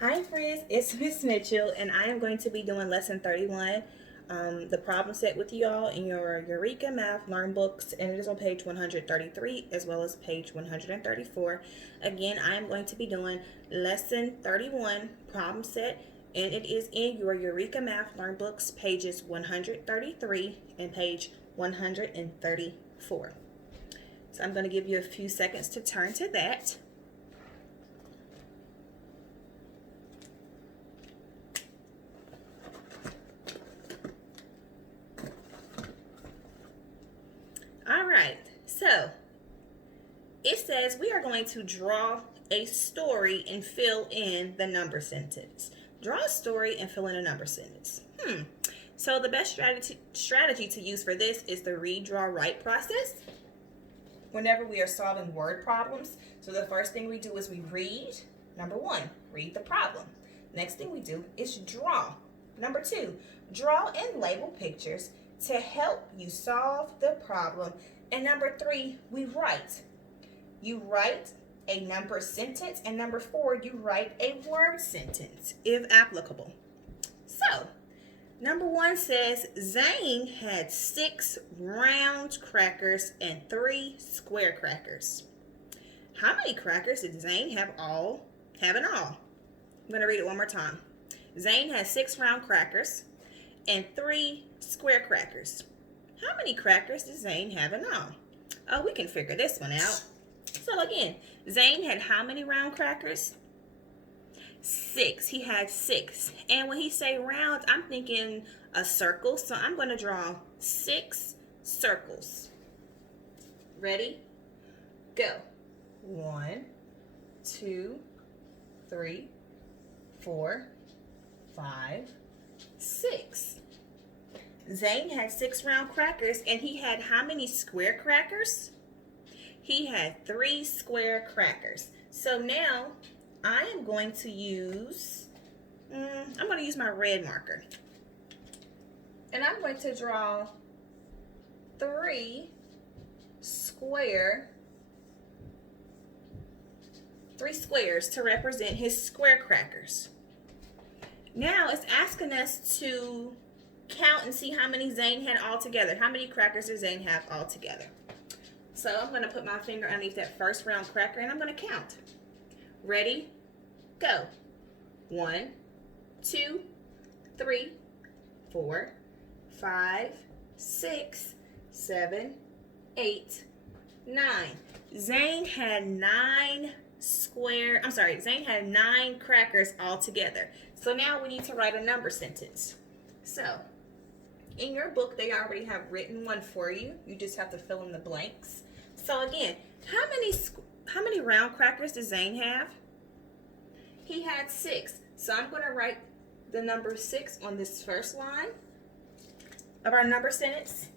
Hi friends, it's Miss Mitchell and I am going to be doing lesson 31, the problem set with you all in your Eureka Math Learn books, and it is on page 133 as well as page 134. Again, I am going to be doing lesson 31 problem set, and it is in your Eureka Math Learn books, pages 133 and page 134. So I'm going to give you a few seconds to turn to that. All right, so it says we are going to draw a story and fill in the number sentence. Draw a story and fill in a number sentence. So the best strategy to use for this is the read, draw, write process. Whenever we are solving word problems, so the first thing we do is we read. Number one, read the problem. Next thing we do is draw. Number two, draw and label pictures to help you solve the problem. And number three, we write. You write a number sentence, and number four, you write a word sentence, if applicable. So, number one says, Zane had 6 round crackers and 3 square crackers. How many crackers did Zane have in all? I'm going to read it one more time. Zane has 6 round crackers and 3 square crackers. How many crackers does Zane have in all? Oh, we can figure this one out. So again, Zane had how many round crackers? 6. He had 6. And when he say round, I'm thinking a circle. So I'm going to draw 6 circles. Ready? Go. 1, 2, 3, 4, 5, 6. Zane had 6 round crackers, and he had how many square crackers? He had 3 square crackers. So now I am going to use, my red marker. And I'm going to draw 3 squares to represent his square crackers. Now it's asking us to count and see how many Zane had all together. How many crackers does Zane have all together? So I'm going to put my finger underneath that first round cracker and I'm going to count. Ready? Go. 1, 2, 3, 4, 5, 6, 7, 8, 9. Zane had 9 crackers all together. So now we need to write a number sentence. So in your book, they already have written one for you. You just have to fill in the blanks. So again, how many round crackers does Zane have? He had 6. So I'm going to write the number 6 on this first line of our number sentence.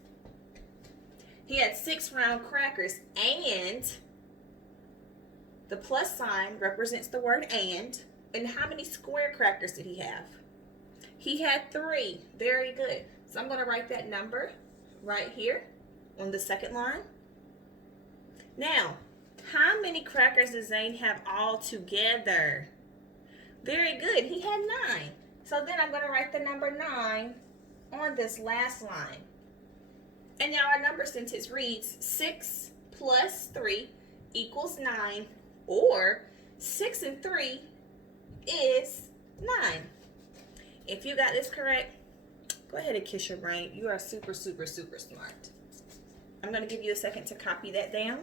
He had 6 round crackers, and the plus sign represents the word and. And how many square crackers did he have? He had 3. Very good. So I'm going to write that number right here on the second line. Now, how many crackers does Zane have all together? Very good. He had 9. So then I'm going to write the number 9 on this last line. And now our number sentence reads 6 plus 3 equals 9, or 6 and 3 is 9. If you got this correct, go ahead and kiss your brain. You are super, super, super smart. I'm going to give you a second to copy that down.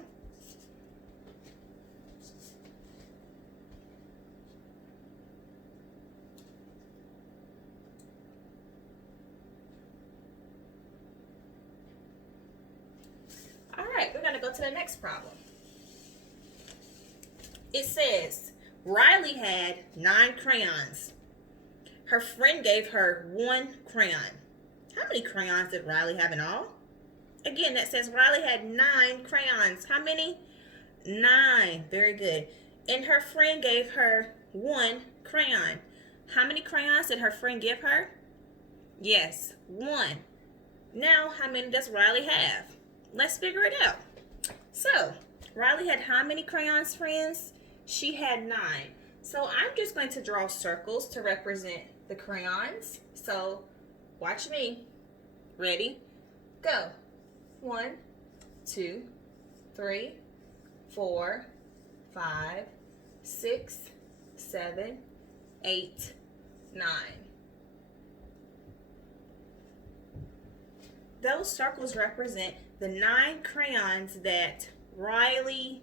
All right, we're going to go to the next problem. It says, Riley had 9 crayons. Her friend gave her 1 crayon. How many crayons did Riley have in all? Again, that says Riley had 9 crayons. How many? 9. Very good. And her friend gave her 1 crayon. How many crayons did her friend give her? Yes, 1. Now, how many does Riley have? Let's figure it out. So, Riley had how many crayons, friends? She had 9. So I'm just going to draw circles to represent the crayons. So watch me. Ready? Go. 1, 2, 3, 4, 5, 6, 7, 8, 9. Those circles represent the 9 crayons that Riley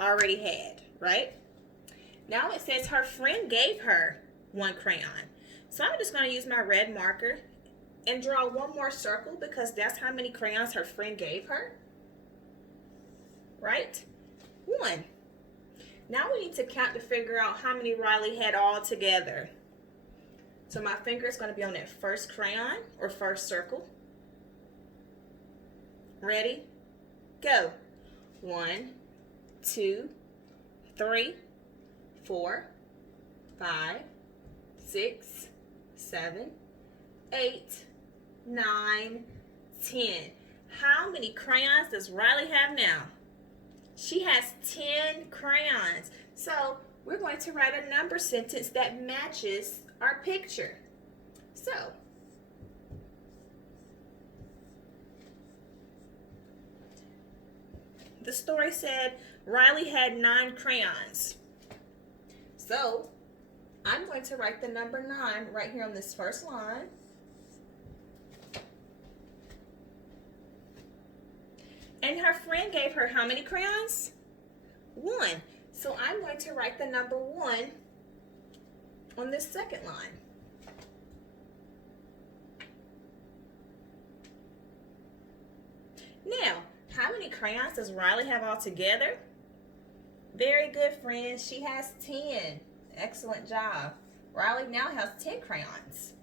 already had, right? Now it says her friend gave her 1 crayon. So I'm just going to use my red marker and draw one more circle because that's how many crayons her friend gave her. Right? 1. Now we need to count to figure out how many Riley had all together. So my finger is going to be on that first crayon or first circle. Ready? Go. 1, 2, 3, 4, 5, 6, 7, 8, 9, 10. How many crayons does Riley have now? She has 10 crayons. So we're going to write a number sentence that matches our picture. So the story said Riley had 9 crayons. So I'm going to write the number 9 right here on this first line. And her friend gave her how many crayons? 1. So I'm going to write the number 1 on this second line. Now, how many crayons does Riley have all together? Very good, friends. She has 10. Excellent job. Riley now has 10 crayons.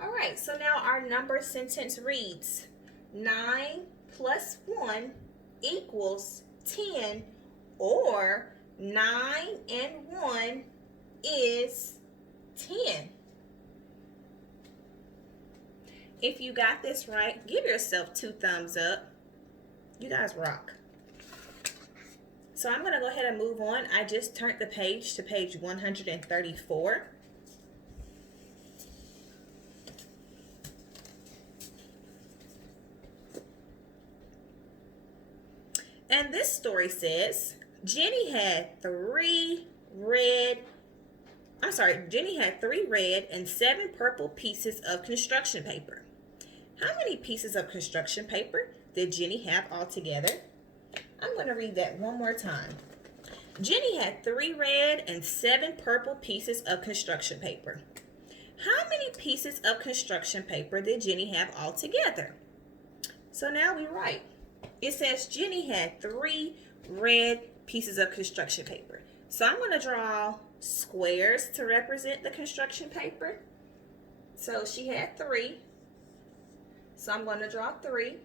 All right, so now our number sentence reads 9 plus 1 equals 10, or 9 and 1 is 10. If you got this right, give yourself 2 thumbs up. You guys rock. So I'm going to go ahead and move on. I just turned the page to page 134. And this story says, Jenny had 3 red and 7 purple pieces of construction paper. How many pieces of construction paper did Jenny have altogether? I'm going to read that one more time. Jenny had 3 red and 7 purple pieces of construction paper. How many pieces of construction paper did Jenny have altogether? So now we write. It says Jenny had 3 red pieces of construction paper. So I'm going to draw squares to represent the construction paper. So she had 3. So I'm going to draw 3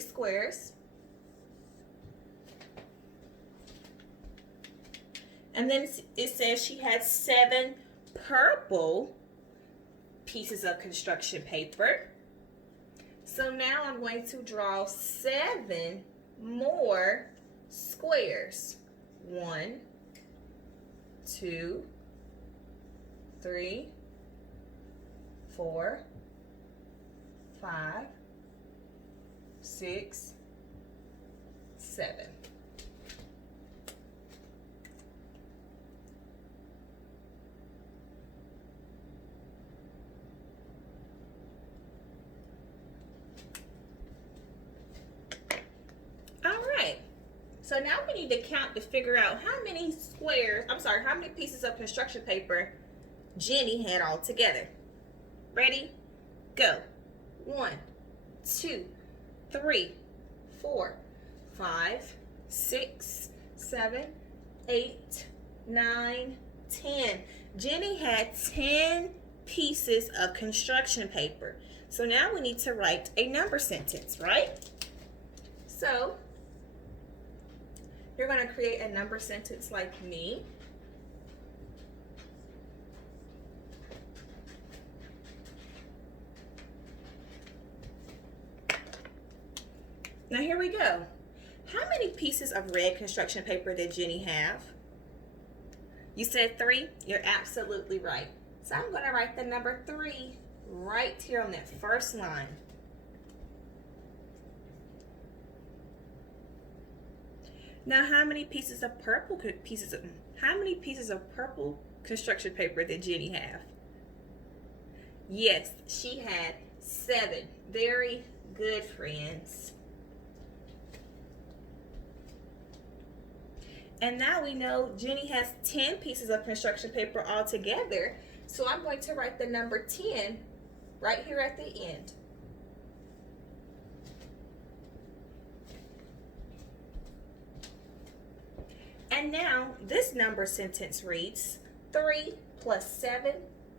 squares. And then it says she had 7 purple pieces of construction paper. So now I'm going to draw 7 more squares. 1, 2, 3, 4, 5, 6, 7. So now we need to count to figure out how many pieces of construction paper Jenny had all together. Ready? Go. 1, 2, 3, 4, 5, 6, 7, 8, 9, 10. Jenny had 10 pieces of construction paper. So now we need to write a number sentence, right? So you're going to create a number sentence like me. Now here we go. How many pieces of red construction paper did Jenny have? You said 3? You're absolutely right. So I'm going to write the number 3 right here on that first line. Now, how many pieces of purple construction paper did Jenny have? Yes, she had 7. Very good, friends. And now we know Jenny has 10 pieces of construction paper altogether. So I'm going to write the number 10 right here at the end. And now this number sentence reads 3 plus 7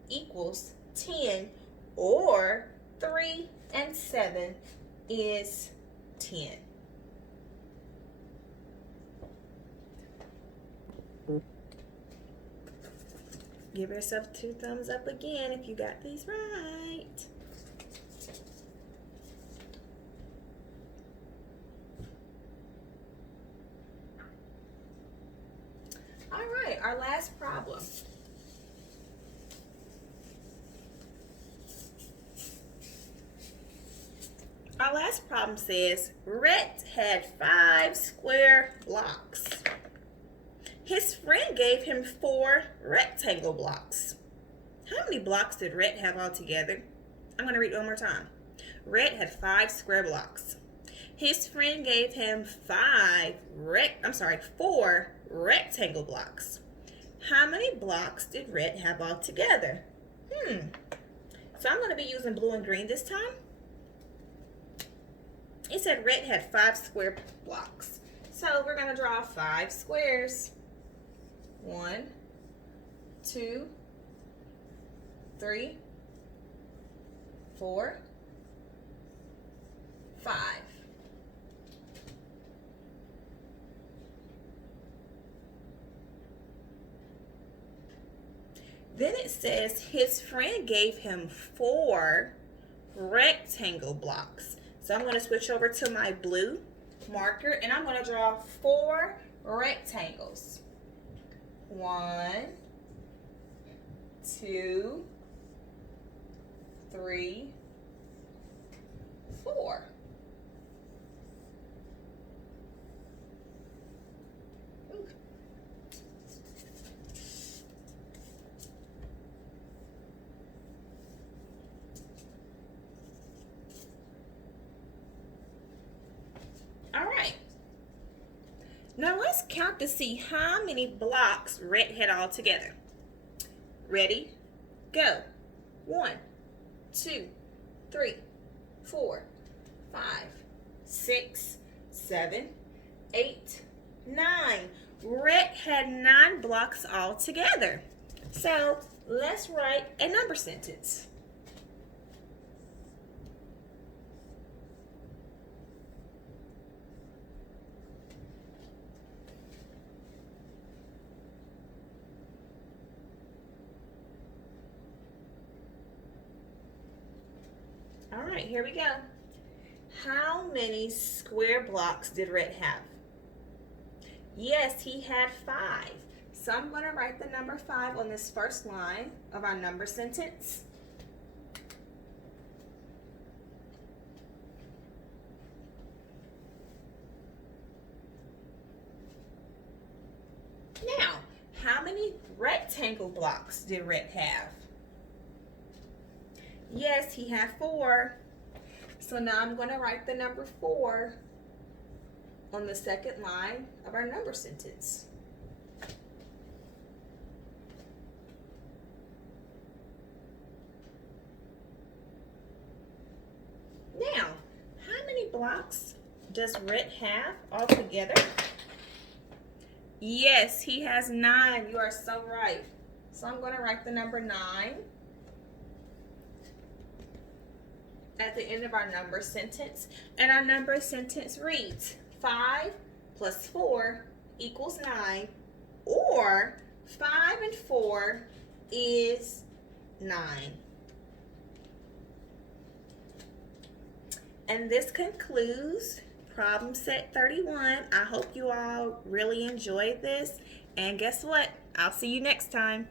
equals 10, or 3 and 7 is 10. Give yourself 2 thumbs up again if you got these right. All right, our last problem. Our last problem says, Rhett had 5 square blocks. His friend gave him 4 rectangle blocks. How many blocks did Rhett have altogether? I'm going to read it one more time. Rhett had 5 square blocks. His friend gave him 4 rectangle blocks. How many blocks did Rhett have altogether? So I'm going to be using blue and green this time. It said Rhett had 5 square blocks. So we're going to draw 5 squares. 1, 2, 3, 4, 5. Then it says his friend gave him 4 rectangle blocks. So I'm going to switch over to my blue marker and I'm going to draw 4 rectangles. 1, 2, 3, 4. All right. Now let's count to see how many blocks Rhett had all together. Ready? Go. 1, 2, 3, 4, 5, 6, 7, 8, 9. Rhett had 9 blocks all together. So let's write a number sentence. All right, here we go. How many square blocks did Rhett have? Yes, he had 5. So I'm going to write the number 5 on this first line of our number sentence. Now, how many rectangle blocks did Rhett have? Yes, he had 4. So now I'm going to write the number 4 on the second line of our number sentence. Now, how many blocks does Rhett have altogether? Yes, he has 9. You are so right. So I'm going to write the number 9 at the end of our number sentence. And our number sentence reads 5 plus 4 equals 9, or 5 and 4 is 9. And this concludes problem set 31. I hope you all really enjoyed this. And guess what? I'll see you next time.